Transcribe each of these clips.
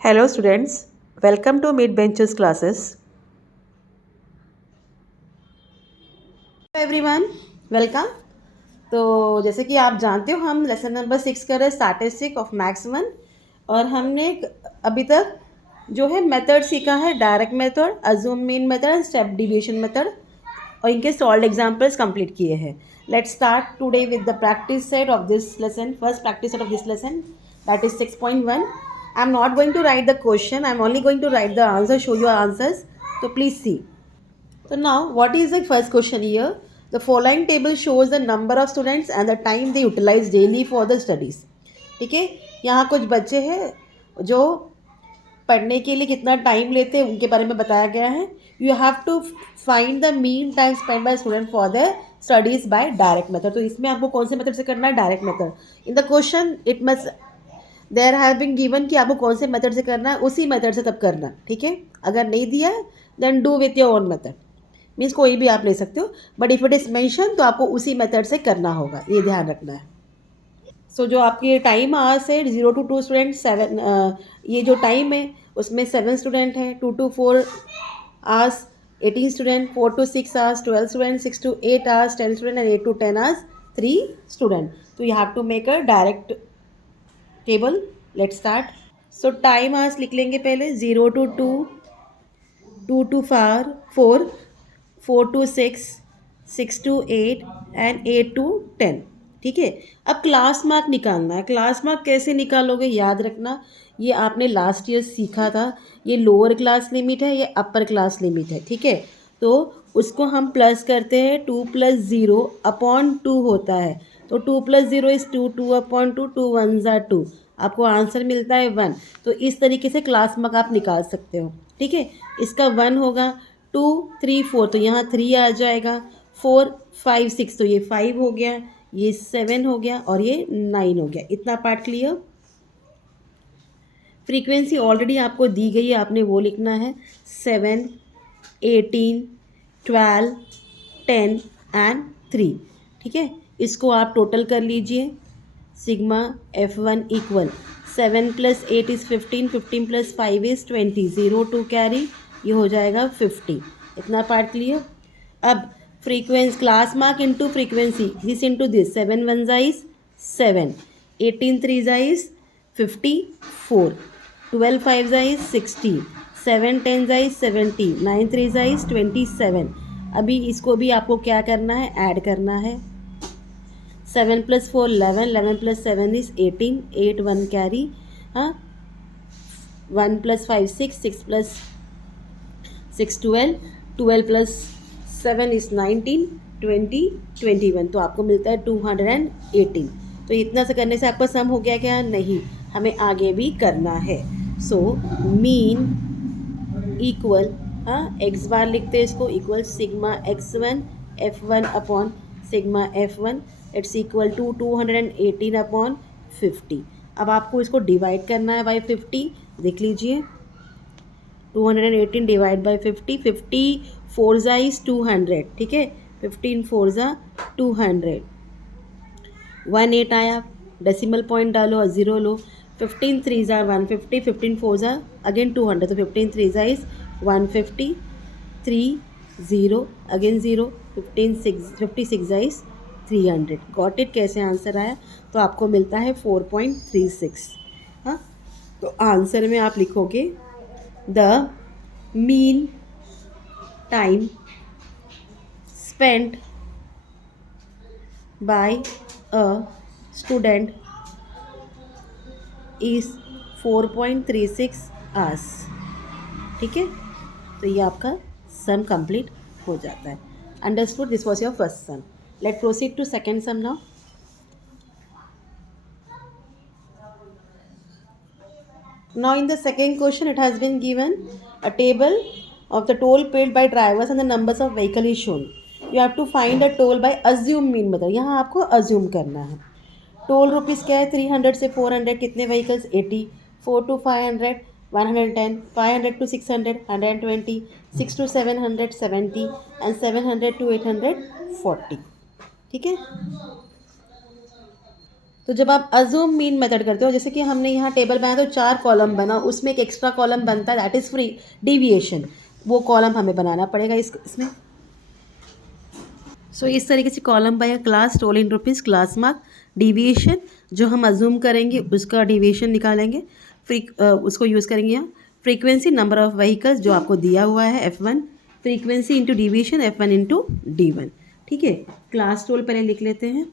Hello students, welcome to Mid Benches classes. Everyone welcome. तो जैसे कि आप जानते हो हम लेसन नंबर 6 कर रहे हैं स्टैटिस्टिक ऑफ मैथ्स 1 और हमने अभी तक जो है मेथड सीखा है direct method, assume mean method and step division method और इनके सॉल्व एग्जांपल्स कंप्लीट किए हैं। Let's start today with the practice set of this lesson. First practice set of this lesson that is 6.1. I am not going to write the question, I am only going to write the answer, show your answers, तो please see. So now, what is the first question here? The following table shows the number of students and the time they utilize daily for the studies. ठीक है, यहाँ कुछ बच्चे हैं जो पढ़ने के लिए कितना टाइम लेते हैं उनके बारे में बताया गया है. You have to find the mean time spend by student for the studies by direct method. तो इसमें आपको कौन से मेथड से करना है? Direct method. In the question it must there have been given कि आपको कौन से मेथड से करना है, उसी मेथड से तब करना. ठीक है, अगर नहीं दिया है then do with your own method. Means कोई भी आप ले सकते हो, but if it is mention तो आपको उसी मेथड से करना होगा, ये ध्यान रखना है. सो जो आपकी टाइम आवर्स है 0 to 2 स्टूडेंट, 7 ये जो टाइम है उसमें 7 स्टूडेंट हैं, 2 to 4 hours 18 student, 4 to 6 hours 12 student, 6 to 8 hours 10 student and 8 to 10 hours 3 student. तो you have to make a direct table. Let start. So time hours लिख लेंगे पहले. 0 to 2, 2 to 4, 4 to 6, 6 to 8 and 8 to 10. ठीक है, अब class mark निकालना है. Class mark कैसे निकालोगे? याद रखना, ये आपने लास्ट ईयर सीखा था. ये लोअर क्लास लिमिट है, ये अपर क्लास लिमिट है. ठीक है, तो उसको हम प्लस करते हैं. 2 + 0 अपॉन 2 होता है. तो 2 + 0 इज़ 2, 2 अपॉन 2, 2 1s are 2. आपको आंसर मिलता है 1. तो इस तरीके से क्लास मार्क आप निकाल सकते हो. ठीक है, इसका 1 होगा. 2 3 4 तो यहाँ 3 आ जाएगा. 4 5 6 तो ये 5 हो गया, ये 7 हो गया और ये 9 हो गया. इतना पार्ट क्लियर. फ्रीक्वेंसी ऑलरेडी आपको दी गई है, आपने वो लिखना है. 7 18 12 10 एंड 3. ठीक है, इसको आप टोटल कर लीजिए. Sigma F1 equal 7 + 8 is 15, 15 + 5 is 20, 0 2 carry, ये हो जाएगा 50. इतना पार्ट क्लियर. अब frequency class mark into frequency, this into this. 7 1s is 7, 18 3s is 54, 12 5s is 60, 7 10s is 70, 9 3s is 27. अभी इसको भी आपको क्या करना है? ऐड करना है. 7 + 4 11, 11 + 7 is 18, 8 1 carry, 1 + 5 6, 6 + 6 12, 12 + 7 is 19, 20 21. तो आपको मिलता है 218. तो इतना से करने से आपका सम हो गया क्या? नहीं, हमें आगे भी करना है. So mean equal x bar लिखते हैं इसको, equal sigma x1 F1 upon sigma F1. It's equal to 218 upon 50. अब आपको इसको डिवाइड करना है बाई 50. देख लीजिए, 218 डिवाइड बाई 50, 50 4s इज 200. ठीक है, 15 4s 200. 1 8 आया, डेसिमल पॉइंट डालो और ज़ीरो लो. 15 3s 150, 15 4s अगेन 200. तो 15 3s is 150, 3 0 again 0, 15 6 56 is 300. Got it? कैसे आंसर आया? तो आपको मिलता है 4.36. हाँ, तो आंसर में आप लिखोगे the mean time spent by a student is 4.36 hours. ठीक है, तो ये आपका सम कंप्लीट हो जाता है. Understood? This was your first sum. Let proceed to second sum now. Now in the second question it has been given a table of the toll paid by drivers and the numbers of vehicle is shown. You have to find the toll by assume mean method. यहाँ आपको assume करना है. Toll rupees क्या है? 300 से 400. कितने vehicles? 80. 4 to 500 110, 500 to 600 120, 6 to 700 70 and 700 to 800 40. ठीक है, तो जब आप अज्यूम मीन मेथड करते हो, जैसे कि हमने यहाँ टेबल बनाया तो 4 कॉलम बना, उसमें एक एक्स्ट्रा कॉलम बनता है, दैट इज़ फ्री डिविएशन, वो कॉलम हमें बनाना पड़ेगा इसमें। सो इस तरीके से column by class, toll in rupees, class mark, deviation जो हम अज्यूम करेंगे उसका डिविएशन निकालेंगे, उसको यूज़ करेंगे यहाँ। फ्रीक्वेंसी, नंबर ऑफ व्हीकल्स जो आपको दिया हुआ है F1, frequency into deviation F1 into D1। ठीक है, क्लास टोल पहले लिख लेते हैं।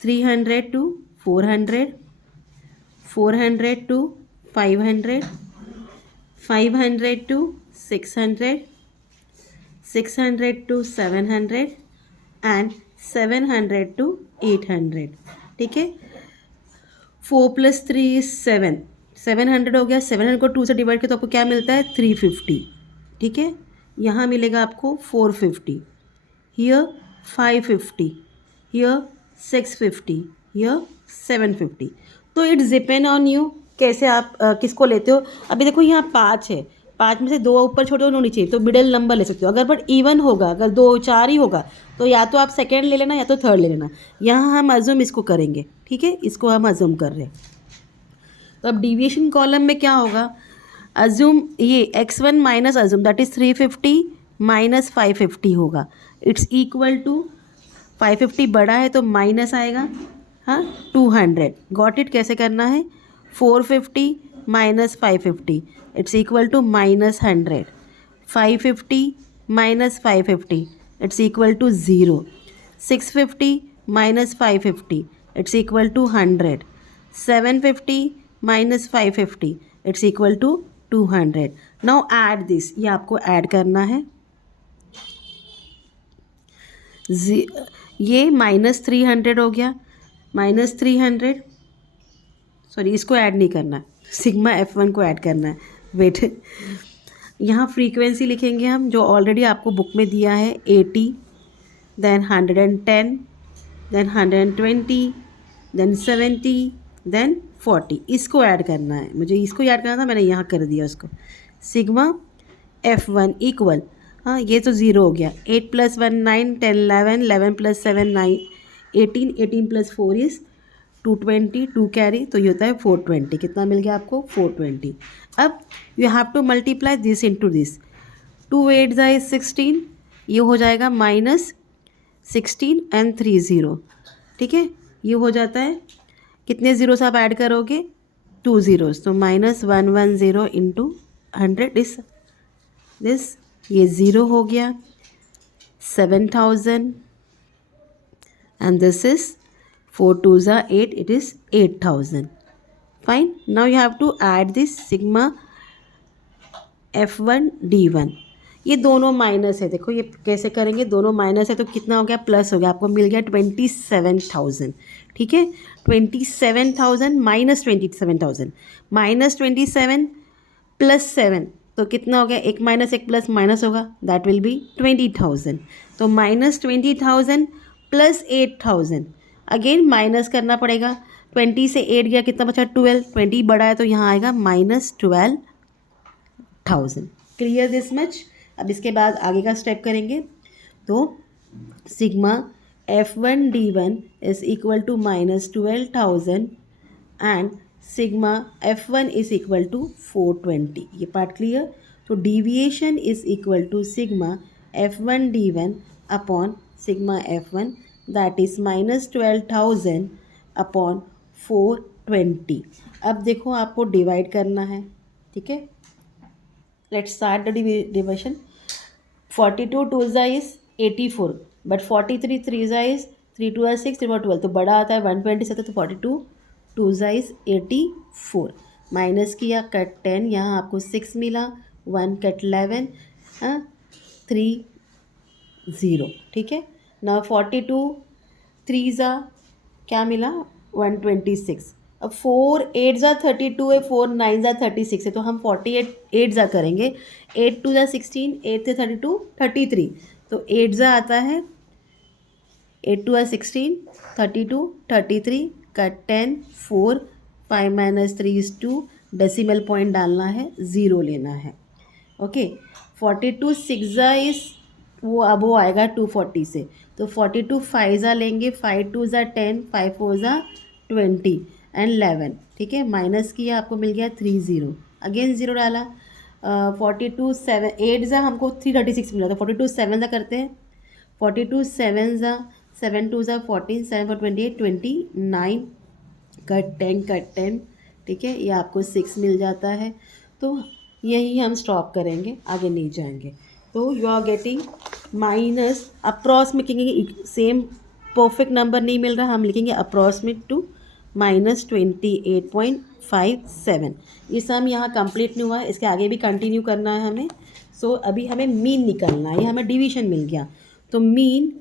300 to 400, 400 to 500, 500 to 600, 600 to 700 and 700 to 800। ठीक है, 4 + 3 is 7, 700 हो गया। 700 को 2 से डिवाइड किया तो आपको क्या मिलता है 350। ठीक है, यहाँ मिलेगा आपको 450, हियर 550, हियर 650, हियर 750। तो इट्स डिपेंड ऑन यू कैसे आप किसको लेते हो। अभी देखो यहाँ 5 है, 5 में से 2 ऊपर छोड़ो, 2 नीचे, तो मिडिल नंबर ले सकते हो। अगर बट इवन होगा, अगर 2 4 ही होगा तो या तो आप सेकेंड ले लेना या तो थर्ड ले लेना। यहाँ हम अज्यूम इसको करेंगे। ठीक है, इसको हम अज्यूम कर रहे हैं। तो अब डिविएशन कॉलम में क्या होगा, अज्यूम ये x1 minus assume that is 350 minus 550 होगा। इट्स इक्वल टू 550 बड़ा है तो माइनस आएगा, हाँ 200। गॉट इट, कैसे करना है, 450 minus 550 it's equal to minus 100, 550 minus 550 it's equal to 0, 650 minus 550 it's equal to 100, 750 minus 550 it's equal to 200। Now add this, ये आपको ऐड करना है। ये -300 हो गया, -300, सॉरी इसको ऐड नहीं करना है, सिग्मा F1 को ऐड करना है। वेट, यहाँ फ्रीक्वेंसी लिखेंगे हम जो ऑलरेडी आपको बुक में दिया है, 80, देन 110, देन 120, देन 70, देन 40। इसको ऐड करना है, मुझे इसको ऐड करना था, मैंने यहाँ कर दिया उसको। सिग्मा F1 इक्वल, हाँ ये तो 0 हो गया, 8 + 1 9, 10 11, 11 + 7 9, 18, 18 + 4 इज़ 220, 2 कैरी, तो ये होता है 420। कितना मिल गया आपको 420। अब you have to multiply this into this, 2 8 is 16, ये हो जाएगा -16 एंड 3 0। ठीक है, ये हो जाता है, कितने ज़ीरोस आप ऐड करोगे, 2 ज़ीरोस, तो -110 इंटू 100 इज दिस, ये 0 हो गया, 7000 and this is 4 2s are 8, it is 8000। Fine, now you have to add this sigma F1 D1। ये दोनों माइनस है, देखो ये कैसे करेंगे, दोनों माइनस है तो कितना हो गया, प्लस हो गया, आपको मिल गया 27000। ठीक है, 27000 माइनस 27000, -27 + 7, तो कितना हो गया, एक माइनस एक प्लस माइनस होगा, दैट विल बी 20000। तो -20000 + 8000, अगेन माइनस करना पड़ेगा। 20 से 8 गया, कितना बचा 12, 20 बड़ा है तो यहाँ आएगा -12000। Clear this much. अब इसके बाद आगे का स्टेप करेंगे, तो sigma F1 D1 is equal to -12000 and sigma F1 is equal to 420। ये पार्ट क्लियर। तो deviation is equal to sigma F1 D1 upon sigma F1, that is -12000 upon 420। अब देखो आपको डिवाइड करना है। ठीक है, let's start the division. 42 2s is 84, but 43 3s is 3 2 6 3 4 12, तो बड़ा आता है 120 से, तो 42 2s इज 84। माइनस किया, कट 10, यहाँ आपको 6 मिला, 1 कट 11, 3 0। ठीक है, ना 42 3s क्या मिला 126। अब 4 8s 32 है, 4 9s 36 है, तो हम 48 8s करेंगे। 8 2 16, 8 से 32 33, तो 8s आता है, 8 2 16, 32 33, कट 10 4, 5 - 3 is 2, डेसिमल पॉइंट डालना है, 0 लेना है। ओके, 42 6 इज वो, अब वो आएगा 240 से, तो 42 5s लेंगे, 5 2s 10, 5 4s 20 एंड 11, ठीक है, माइनस किया, आपको मिल गया 30, अगेन 0 डाला, 42 7 8 ज़ा हमको 336 मिला था, 42 7 ज़ा करते हैं, 42 7 ज़ा 7 2 ज़ा 14, 7 4 28 29, कट 10, ठीक है, ये आपको 6 मिल जाता है। तो यही हम स्टॉप करेंगे, आगे नहीं जाएंगे। तो you are getting minus approx में लिखेंगे, सेम परफेक्ट नंबर नहीं मिल रहा, हम लिखेंगे अप्रॉक्सीमेट टू -28.57। ये सम यहाँ कंप्लीट नहीं हुआ है, इसके आगे भी कंटिन्यू करना है हमें। सो अभी हमें मीन निकालना है, ये हमें डिवीजन मिल गया। तो मीन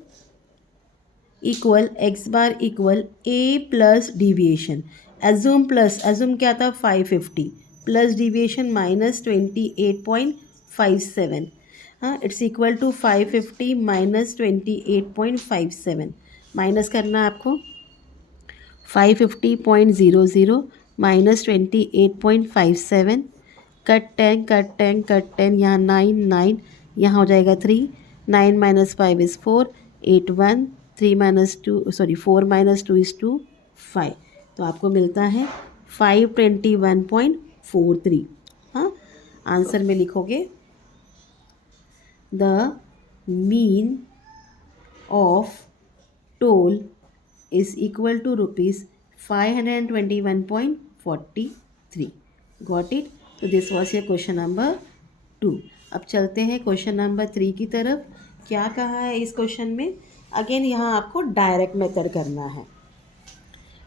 इक्वल एक्स बार इक्वल ए प्लस डिविएशन, एज्यूम क्या था 550 प्लस डिविएशन -28.57, हाँ, इट्स इक्वल टू 550 -28.57, माइनस करना है आपको 550.00 -28.57, कट 10 यहाँ 9 यहाँ हो जाएगा 3, 9 - 5 इज़ 4, 8 1, 3 - 2 सॉरी 4 - 2 इज़ 2, 5। तो आपको मिलता है 521.43। हाँ, आंसर में लिखोगे the mean of toll is equal to rupees 521.43. Got it? तो this was your question number 2. अब चलते हैं क्वेश्चन नंबर 3 की तरफ। क्या कहा है इस क्वेश्चन में? अगेन यहाँ आपको डायरेक्ट मेथड करना है,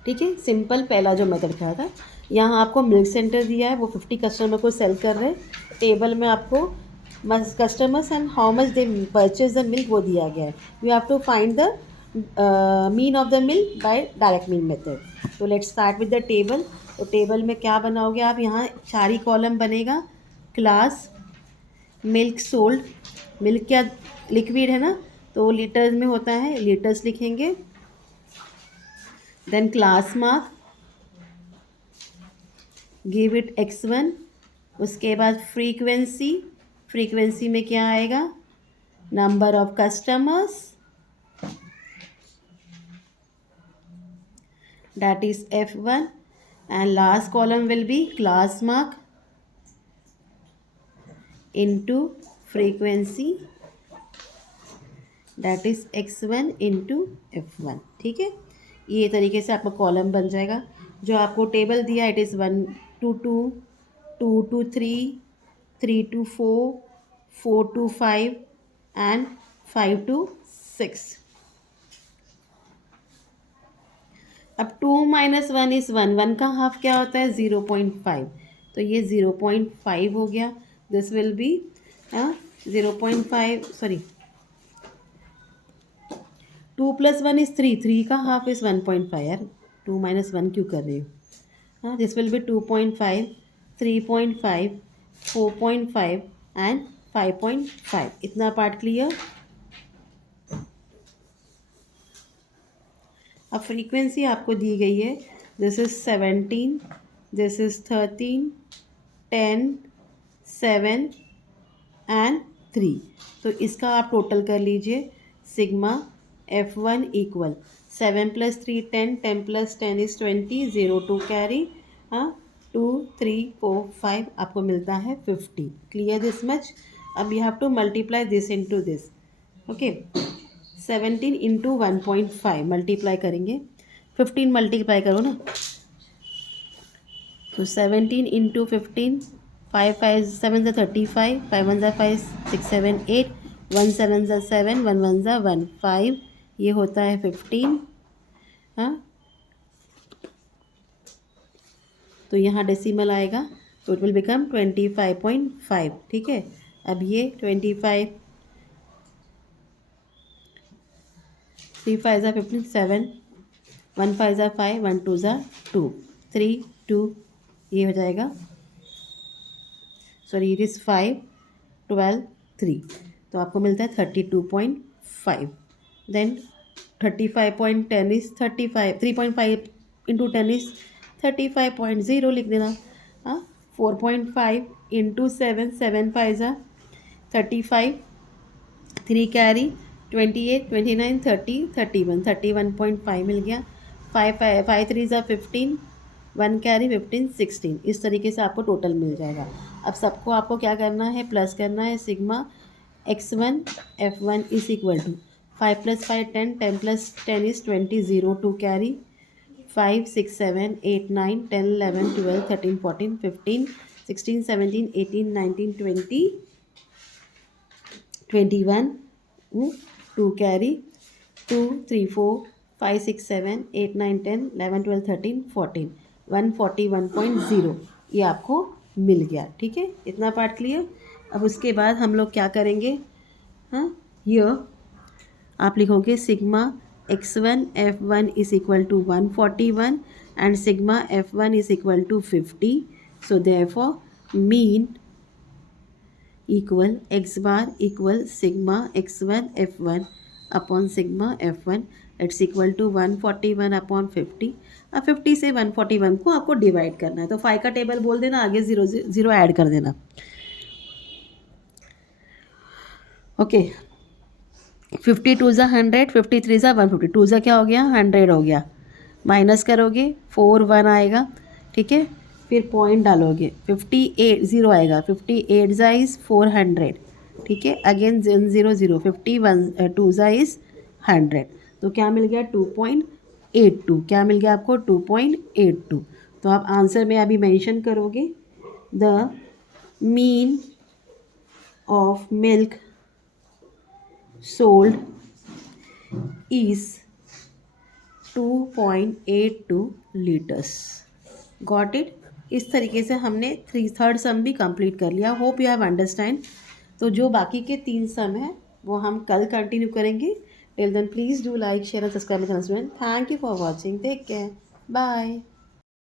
ठीक है, सिंपल पहला जो मेथड कहा था। यहाँ आपको मिल्क सेंटर दिया है, वो 50 कस्टमर को सेल कर रहे हैं, टेबल में आपको customers and how much they purchase the milk वो दिया गया है। You have to find the mean of the milk by direct mean method. तो let's start with the table. तो टेबल में क्या बनाओगे आप, यहाँ 4 ही कॉलम बनेगा, क्लास, मिल्क सोल्ड, मिल्क क्या लिक्विड है ना, तो लीटर्स में होता है, लीटर्स लिखेंगे, then class mark, give it x1, उसके बाद फ्रीक्वेंसी में क्या आएगा, number of customers, that is F1, and last column will be class mark into frequency, that is x1 into f1, ठीक है। ये तरीके से आपका कॉलम बन जाएगा। जो आपको टेबल दिया it is 1 to 2, 2 to 3, 3 to 4, 4 to 5 and 5 to 6। अब 2 - 1 इज़ 1, 1 का हाफ क्या होता है 0.5, तो ये 0.5 हो गया। This will be 0.5 sorry 2 + 1 is 3, 3 का हाफ इज़ 1.5, यार 2 - 1 क्यों कर रही हूँ। हाँ, दिस विल बी 2.5, 3.5, 4.5 एंड 5.5। इतना पार्ट क्लियर। अब फ्रीक्वेंसी आपको दी गई है, this is 17, this is 13, 10, 7 and 3। तो इसका आप टोटल कर लीजिए, sigma F1 equal 7 + 3 10, 10 + 10 is 20, 0 2 carry, हाँ 2 3 4 5 आपको मिलता है 50। Clear this much. अब you have to multiply this into this, okay. 17 into 1.5 multiply करेंगे, 15 मल्टीप्लाई करो ना, तो 17 इंटू 15, 5 5 7 35, 5 1 5 6 7 8, 1 7 7, 1 1 1 5, ये होता है 15। हाँ, तो यहाँ डेसिमल आएगा, तो इट विल बिकम 25.5, ठीक है। अब ये 25, 3 5 15, 7, 1 5 5, 1 2 2, 3 2, ये हो जाएगा, सॉरी इट इज़ 5 12 3, तो आपको मिलता है 32.5। देन 35.10 इज़ 35, 3.5 इंटू 10 इज़ 35.0 लिख देना। हाँ, 4.5 इंटू 7, 7 5 35, 3 कैरी 28 29 30 31, 31.5 मिल गया। फाइव थ्री ज़ा 15, 1 कैरी 15, 16, इस तरीके से आपको टोटल मिल जाएगा। अब सबको आपको क्या करना है, प्लस करना है। Sigma x1 f1 is equal to 5 + 5 10, 10 + 10 is 20, 0 2 carry 5 6 7 8 9 10 11 12 13 14 15 16 17 18 19 20 21, 2 carry 2 3 4 5 6 7 8 9 10 11 12 13 14, 141.0 ये आपको मिल गया। ठीक है, इतना पार्ट क्लियर। अब उसके बाद हम लोग क्या करेंगे, हाँ, ये आप लिखोगे sigma x1 f1 is equal to 141 and sigma f1 is equal to 50। So therefore mean equal x bar equal sigma x1 f1 upon sigma f1 it's equal to 141 upon 50। अब 50 से 141 को आपको डिवाइड करना है, तो 5 का टेबल बोल देना, आगे 0 0 ऐड कर देना। ओके, 52 ज़ा 100, 53 ज़ा 150, 2 ज़ा क्या हो गया, 100 हो गया। माइनस करोगे 4 1 आएगा, ठीक है, फिर पॉइंट डालोगे 58 0 आएगा, 58 ज़ा इज़ 400, ठीक है, अगेन 0 0, 51 2 ज़ा इज़ 100, तो क्या मिल गया 2.82, क्या मिल गया आपको 2.82। तो आप आंसर में अभी मेंशन करोगे the mean of milk sold is 2.82 litres. Got it. इस तरीके से हमने थर्ड सम भी कंप्लीट कर लिया। Hope you have understand. तो जो बाकी के 3 सम हैं वो हम कल कंटिन्यू करेंगे। Till then please do like share and subscribe my channel. Thank you for watching, take care, bye.